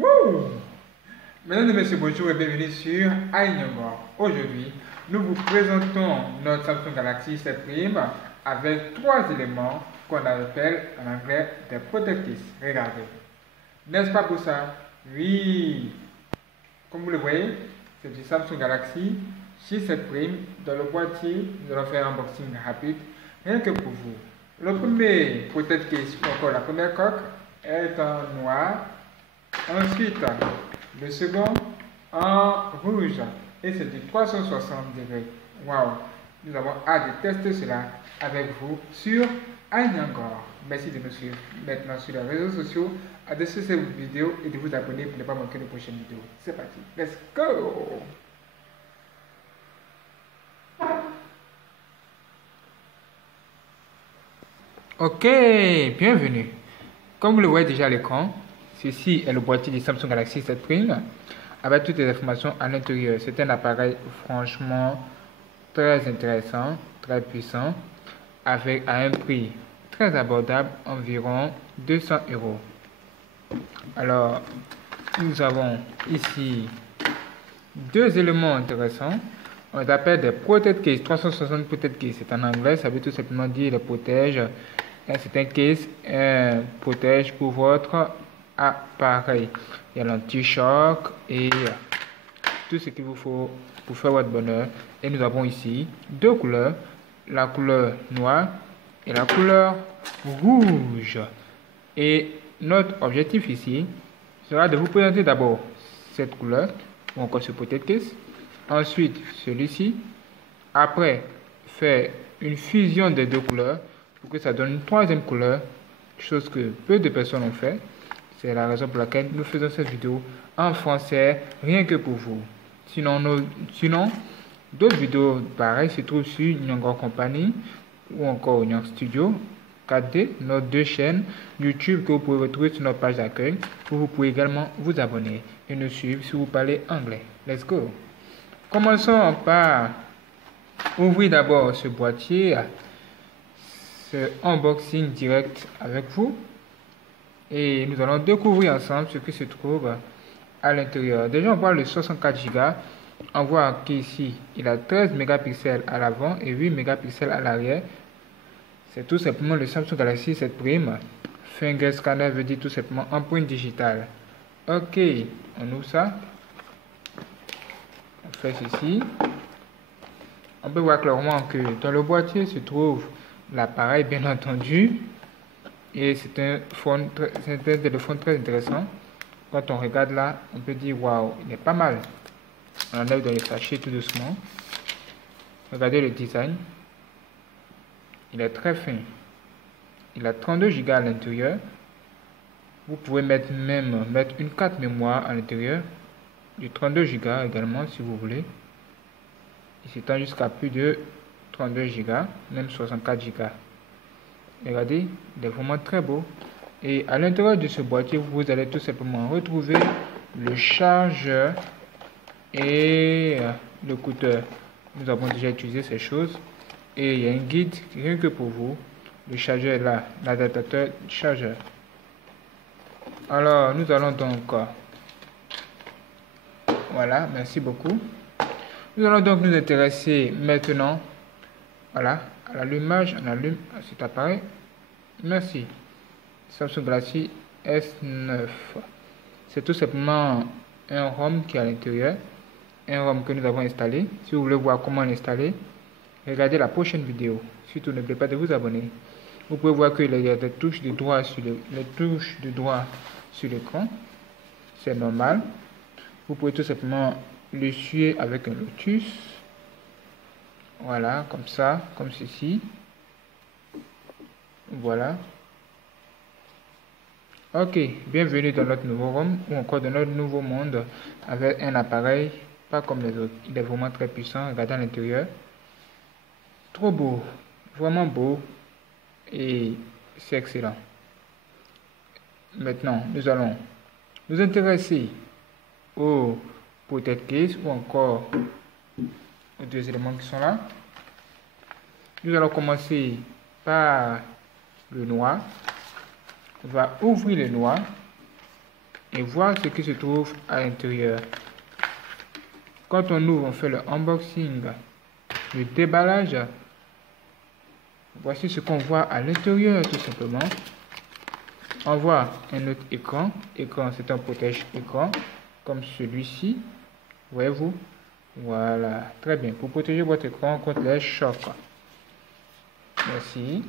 Wouh! Mesdames et messieurs, bonjour et bienvenue sur iNumber. Aujourd'hui, nous vous présentons notre Samsung Galaxy 7 Prime avec trois éléments qu'on appelle en anglais des protectors. Regardez. N'est-ce pas pour ça? Oui! Comme vous le voyez, c'est du Samsung Galaxy J7 Prime. Dans le boîtier, nous allons faire un unboxing rapide, rien que pour vous. Le premier protector, ou encore la première coque, est en noir. Ensuite, le second en rouge et c'est du 360 degrés. Waouh! Nous avons hâte de tester cela avec vous sur iNumber. Merci de nous suivre maintenant sur les réseaux sociaux, de suivre cette vidéo et de vous abonner pour ne pas manquer de prochaines vidéos. C'est parti, let's go! Ok, bienvenue. Comme vous le voyez déjà à l'écran, ceci est le boîtier du Samsung Galaxy 7 Prime avec toutes les informations à l'intérieur. C'est un appareil franchement très intéressant, très puissant, avec à un prix très abordable, environ 200 €. Alors, nous avons ici deux éléments intéressants. On les appelle des Protect Case, 360 Protect Case. C'est en anglais, ça veut tout simplement dire les protège. C'est un case protège pour votre appareil. Il y a l'anti-choc et tout ce qu'il vous faut pour faire votre bonheur. Et nous avons ici deux couleurs, la couleur noire et la couleur rouge. Et notre objectif ici sera de vous présenter d'abord cette couleur, ou encore ce protect case, ensuite celui-ci, après faire une fusion des deux couleurs pour que ça donne une troisième couleur, chose que peu de personnes ont fait. C'est la raison pour laquelle nous faisons cette vidéo en français, rien que pour vous. Sinon d'autres vidéos pareilles se trouvent sur Nyongor Company ou encore Nyong Studio 4D, nos deux chaînes YouTube que vous pouvez retrouver sur notre page d'accueil, où vous pouvez également vous abonner et nous suivre si vous parlez anglais. Let's go! Commençons par ouvrir d'abord ce boîtier, ce unboxing direct avec vous, et nous allons découvrir ensemble ce qui se trouve à l'intérieur. Déjà on voit le 64 Go. On voit qu'ici il a 13 mégapixels à l'avant et 8 mégapixels à l'arrière. C'est tout simplement le Samsung Galaxy 7 Prime. Finger scanner veut dire tout simplement empreinte digitale. Ok, on ouvre ça. On fait ceci. On peut voir clairement que dans le boîtier se trouve l'appareil, bien entendu. Et c'est un téléphone très intéressant. Quand on regarde là, on peut dire waouh, il est pas mal. On enlève dans le sachet tout doucement. Regardez le design. Il est très fin. Il a 32 Go à l'intérieur. Vous pouvez mettre une carte mémoire à l'intérieur. Du 32 Go également si vous voulez. Il s'étend jusqu'à plus de 32 Go, même 64 Go. Regardez, il est vraiment très beau. Et à l'intérieur de ce boîtier, vous allez tout simplement retrouver le chargeur et l'écouteur. Nous avons déjà utilisé ces choses. Et il y a un guide rien que pour vous. Le chargeur est là, l'adaptateur chargeur. Alors, nous allons donc... Voilà, merci beaucoup. Nous allons donc nous intéresser maintenant, voilà, à l'allumage. On allume cet appareil. Merci. Samsung Galaxy S9. C'est tout simplement un ROM qui est à l'intérieur. Un ROM que nous avons installé. Si vous voulez voir comment l'installer, regardez la prochaine vidéo. Surtout, n'oubliez pas de vous abonner. Vous pouvez voir qu'il y a des touches de droit sur l'écran. C'est normal. Vous pouvez tout simplement l'essuyer avec un lotus. Voilà, comme ça, comme ceci. Voilà. Ok, bienvenue dans notre nouveau ROM ou encore dans notre nouveau monde avec un appareil pas comme les autres. Il est vraiment très puissant. Regardez à l'intérieur. Trop beau, vraiment beau et c'est excellent. Maintenant, nous allons nous intéresser au protect case ou encore aux deux éléments qui sont là. Nous allons commencer par le noir. On va ouvrir le noir. et voir ce qui se trouve à l'intérieur. Quand on ouvre, on fait le unboxing, le déballage. Voici ce qu'on voit à l'intérieur tout simplement. On voit un autre écran. Écran, c'est un protège-écran comme celui-ci. Voyez-vous? Voilà, très bien. Pour protéger votre écran contre les chocs. Merci.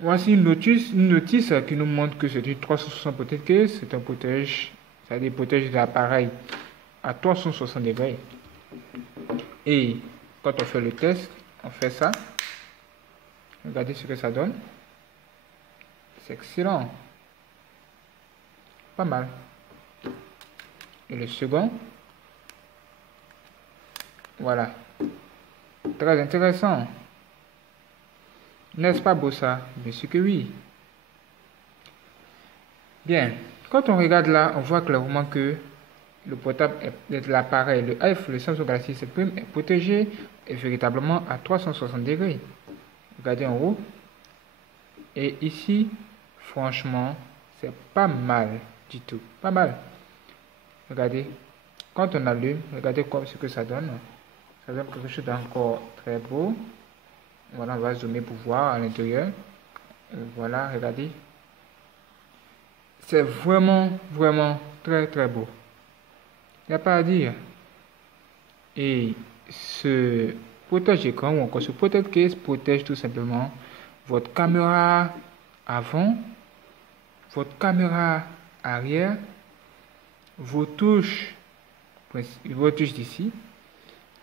Voici une notice qui nous montre que c'est une 360 protect case. C'est un protège, ça protège l'appareil à 360 degrés. Et quand on fait le test, on fait ça. Regardez ce que ça donne. C'est excellent. Pas mal. Et le second. Voilà. Très intéressant. N'est-ce pas beau ça? Bien sûr que oui. Bien. Quand on regarde là, on voit clairement que le portable, l'appareil, le Samsung Galaxy S7 Prime est protégé et véritablement à 360 degrés. Regardez en haut. Et ici, franchement, c'est pas mal du tout. Pas mal. Regardez. Quand on allume, regardez ce que ça donne. Ça donne quelque chose d'encore très beau. Voilà, on va zoomer pour voir à l'intérieur. Voilà, regardez. C'est vraiment, vraiment très, très beau. Il n'y a pas à dire. Et ce protège-écran ou encore ce protect case protège tout simplement votre caméra avant, votre caméra arrière, vos touches d'ici.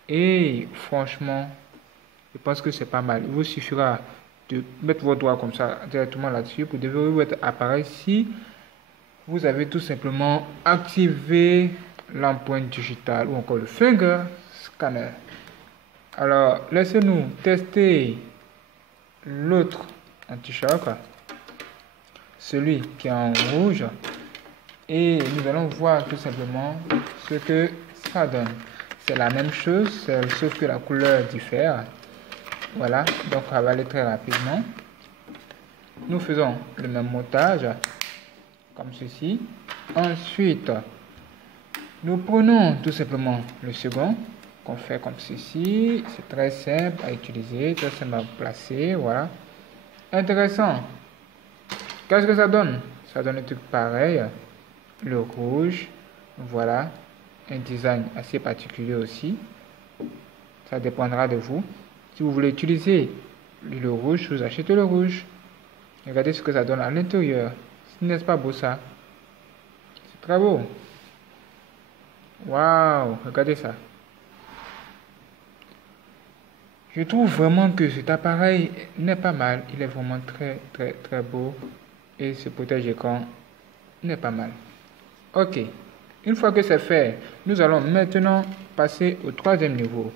Et franchement, je pense que c'est pas mal. Il vous suffira de mettre vos doigts comme ça directement là-dessus pour déverrouiller votre appareil si vous avez tout simplement activé l'empreinte digitale ou encore le finger scanner. Alors, laissez-nous tester l'autre anti-choc, celui qui est en rouge, et nous allons voir tout simplement ce que ça donne. C'est la même chose, sauf que la couleur diffère. Voilà, donc on va aller très rapidement. Nous faisons le même montage, comme ceci. Ensuite, nous prenons tout simplement le second, qu'on fait comme ceci. C'est très simple à utiliser, très simple à placer, voilà. Intéressant. Qu'est-ce que ça donne? Ça donne un truc pareil. Le rouge, voilà. Un design assez particulier aussi. Ça dépendra de vous. Si vous voulez utiliser le rouge, vous achetez le rouge. Regardez ce que ça donne à l'intérieur. N'est-ce pas beau ça? C'est très beau. Waouh, regardez ça. Je trouve vraiment que cet appareil n'est pas mal. Il est vraiment très, très, très beau. Et ce protège-écran n'est pas mal. Ok. Une fois que c'est fait, nous allons maintenant passer au troisième niveau.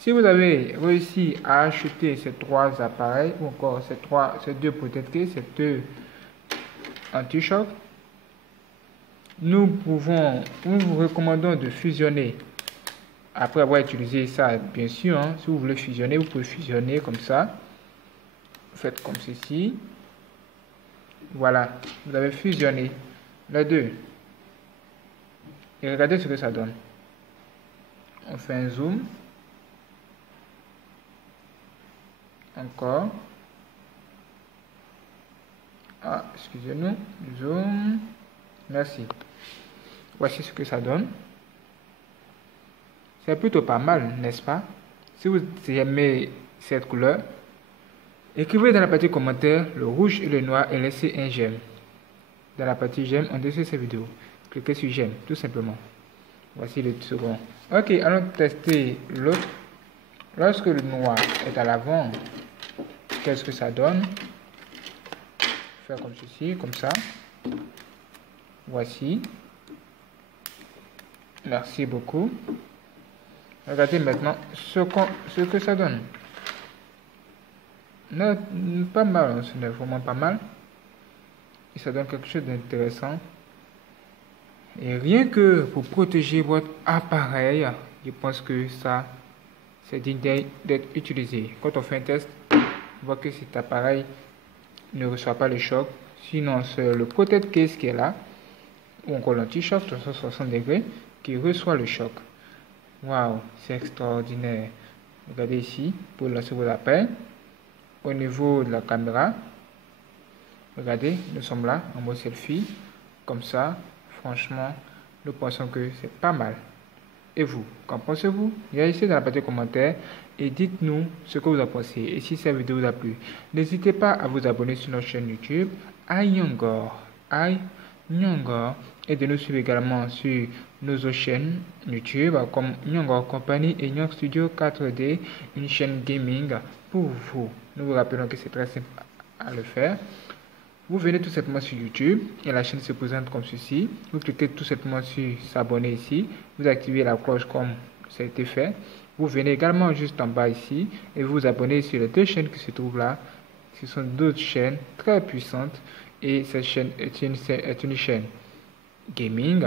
Si vous avez réussi à acheter ces trois appareils, ou encore ces deux protect case, ces deux anti-choc, nous vous recommandons de fusionner. Après avoir utilisé ça, bien sûr, hein, si vous voulez fusionner, vous pouvez fusionner comme ça. Faites comme ceci. Voilà, vous avez fusionné les deux. Et regardez ce que ça donne. On fait un zoom. Encore. Ah, excusez-nous. Zoom. Merci. Voici ce que ça donne. C'est plutôt pas mal, n'est-ce pas? Si vous aimez cette couleur, écrivez dans la partie commentaire le rouge et le noir et laissez un j'aime. Dans la partie j'aime en dessous de cette vidéo. Cliquez sur j'aime, tout simplement. Voici le second. Ok, allons tester l'autre. Lorsque le noir est à l'avant, qu'est-ce que ça donne? Faire comme ceci, comme ça. Voici. Merci beaucoup. Regardez maintenant ce que ça donne. Pas mal, ce n'est vraiment pas mal. Et ça donne quelque chose d'intéressant. Et rien que pour protéger votre appareil, je pense que ça, c'est digne d'être utilisé. Quand on fait un test, on voit que cet appareil ne reçoit pas le choc. Sinon, c'est le protect case qui est là, ou encore l'anti-choc 360 degrés qui reçoit le choc. Waouh, c'est extraordinaire. Regardez ici pour lancer vos appels. Au niveau de la caméra, regardez, nous sommes là en mode selfie. Comme ça, franchement, nous pensons que c'est pas mal. Et vous, qu'en pensez-vous? Réagissez dans la partie commentaires et dites-nous ce que vous en pensez. Et si cette vidéo vous a plu, n'hésitez pas à vous abonner sur notre chaîne YouTube iNyongor. Et de nous suivre également sur nos autres chaînes YouTube comme Nyongor Company et Nyong Studio 4D, une chaîne gaming pour vous. Nous vous rappelons que c'est très simple à le faire. Vous venez tout simplement sur YouTube et la chaîne se présente comme ceci. Vous cliquez tout simplement sur s'abonner ici. Vous activez la cloche comme ça a été fait. Vous venez également juste en bas ici et vous vous abonnez sur les deux chaînes qui se trouvent là. Ce sont d'autres chaînes très puissantes et cette chaîne est une chaîne gaming.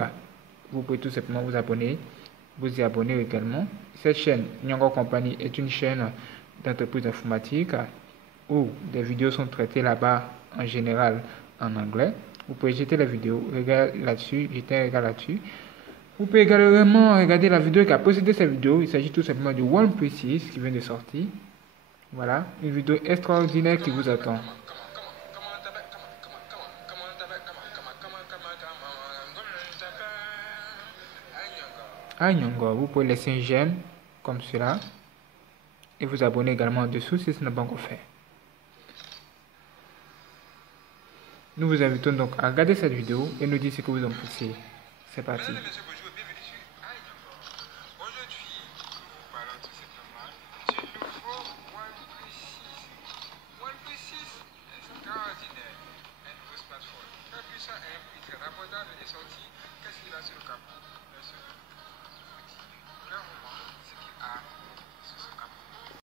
Vous pouvez tout simplement vous abonner, vous y abonner également. Cette chaîne Nyongor Company est une chaîne d'entreprise informatique où des vidéos sont traitées là-bas en général en anglais. Vous pouvez jeter la vidéo, regarder là-dessus, jeter un regard là-dessus. Vous pouvez également regarder la vidéo qui a précédé cette vidéo. Il s'agit tout simplement du OnePlus 6 qui vient de sortir. Voilà, une vidéo extraordinaire qui vous attend. iNyongor, vous pouvez laisser un j'aime comme cela et vous abonner également en dessous si ce n'est pas encore fait. Nous vous invitons donc à regarder cette vidéo et nous dire ce que vous en pensez. C'est parti. Mesdames et messieurs, bonjour, bienvenue sur iNyongor. Aujourd'hui, nous parlons tout simplement du nouveau OnePlus 6. OnePlus 6 extraordinaire, un nouveau smartphone très puissant et un prix très abordable est sorti. Qu'est-ce qu'il a sur le capot? Bien sûr,